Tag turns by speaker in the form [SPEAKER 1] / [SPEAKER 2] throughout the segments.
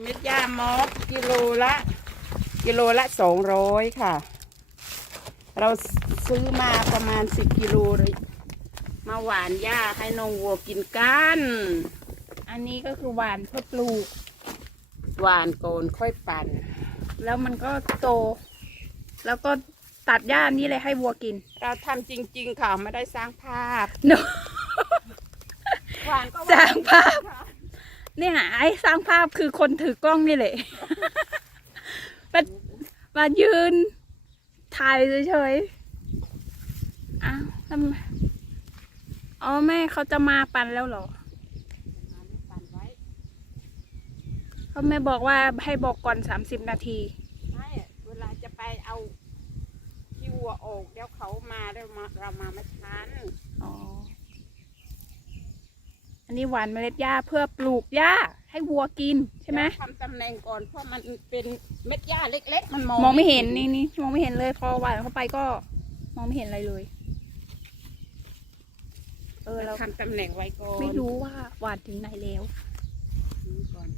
[SPEAKER 1] เม็ดย่ามอสกิโลละกิโลละสองร้อยค่ะ เราซื้อมาประมาณสิบกิโลเลยมาหวานหญ้าให้นงวัวกินกัน อันนี้ก็คือหวานเพื่อปลูก หวานโกนค่อยปั่น
[SPEAKER 2] แล้วมันก็โต แล้วก็ตัดหญ้านี่เลยให้วัวกิน
[SPEAKER 1] เราทำจริง ๆ ค่ะ ไม่ได้สร้างภาพ
[SPEAKER 2] เนอะ
[SPEAKER 1] หวานก็หว
[SPEAKER 2] ส
[SPEAKER 1] น
[SPEAKER 2] ร้างภาพ
[SPEAKER 1] ค่ะ
[SPEAKER 2] เนี่ยไอ้สร้างภาพคือคนถือกล้องนี่แหละ มามายืน ถ่ายเฉยๆอ้าวทำไมอ๋อแม่เขาจะมาปันแล้วเหรอ
[SPEAKER 1] ปั่นไว้
[SPEAKER 2] เขาแม่บอกว่าให้บอกก่อนสามสิบนาที
[SPEAKER 1] ไม่เวลาจะไปเอาที่วัวออกเดี๋ยวเขามาเดี๋ยวมาเรามาไม่ทัน
[SPEAKER 2] อ๋อ อันนี้หวานเมล็ดหญ้าเพื่อปลูกหญ้าให้วัวกินใช่ไหม
[SPEAKER 1] ทำตำแหน่งก่อนเพราะมันเป็นเม็ดหญ้าเล็ก ๆ มันมอง
[SPEAKER 2] มองไม่เห็นนี่นี่มองไม่เห็นเลยพอหวานเข้าไปก็มองไม่เห็นอะไรเลย เออ
[SPEAKER 1] เรา
[SPEAKER 2] เรา
[SPEAKER 1] ทำตำแหน่งไว้ก่อน
[SPEAKER 2] ไม่รู้ว่าหวานถึงไหนแล้ว
[SPEAKER 1] นี่ก่อน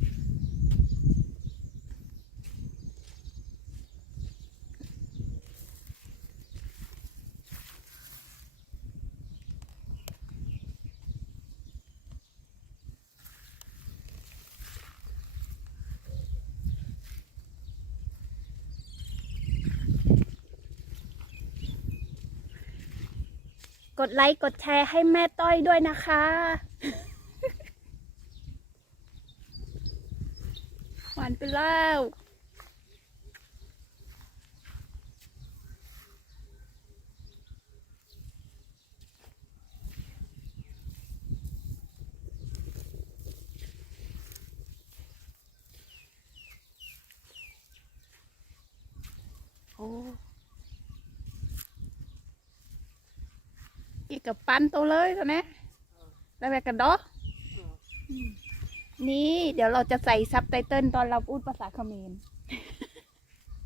[SPEAKER 2] กดไลค์กดแชร์ให้แม่ต้อยด้วยนะคะ หวานไปแล้ว กกับปั้นโตเลยตอนนี้แล้วแบบกันดอกนี่ เดี๋ยวเราจะใส่ซับไตเติลตอนเราพูดภาษาเขมร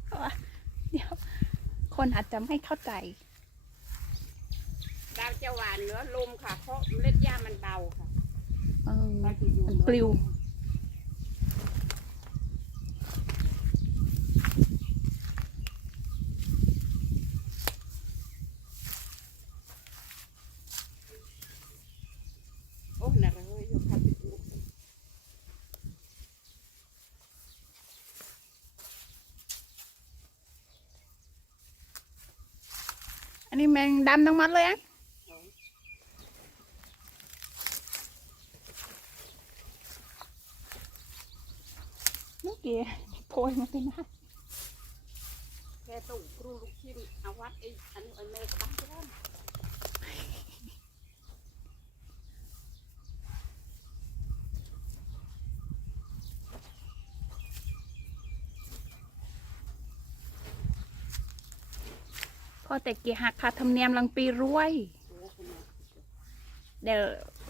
[SPEAKER 2] เพราะว่าเดี๋ยว คนอาจจะไม่เข้าใจ
[SPEAKER 1] เราจะหวานเนื้อลมค่ะ เพราะเม็ดหญ้ามันเบาค่ะ
[SPEAKER 2] เออ
[SPEAKER 1] เราจะอยู่
[SPEAKER 2] มันปลิว
[SPEAKER 1] โอ้น่ารักเลยอยู่ค่ะติดลูก
[SPEAKER 2] อั นนี้แมงดำทั้งมัดเลยอะเมื่อกี้โพยมาเป็นนะ
[SPEAKER 1] แค่ตู้ครูลูกชิ้นเอาวัดไอ้อันนี้ไอ้เมย์ตั้ง
[SPEAKER 2] พอแต่เกียหักค่าธรรมเนียมลังปีรวย เดี๋ยว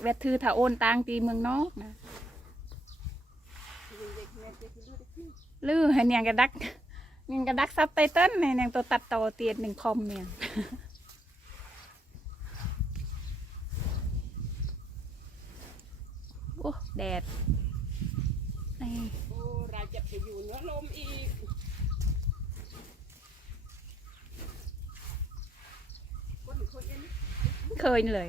[SPEAKER 2] เวทือถ้าโอนตังตีเมืองนอกนะลือให้เนียงกระดักเนียงกระดักซับไตเติ้ลในเนียงตัวตัดต่อเตียนหนึ่งคอมเนี่ยโอ้แดดนี่
[SPEAKER 1] โอ้เราจะไปอยู่เนื้อลมอีกคนคนนี้
[SPEAKER 2] เคยเลย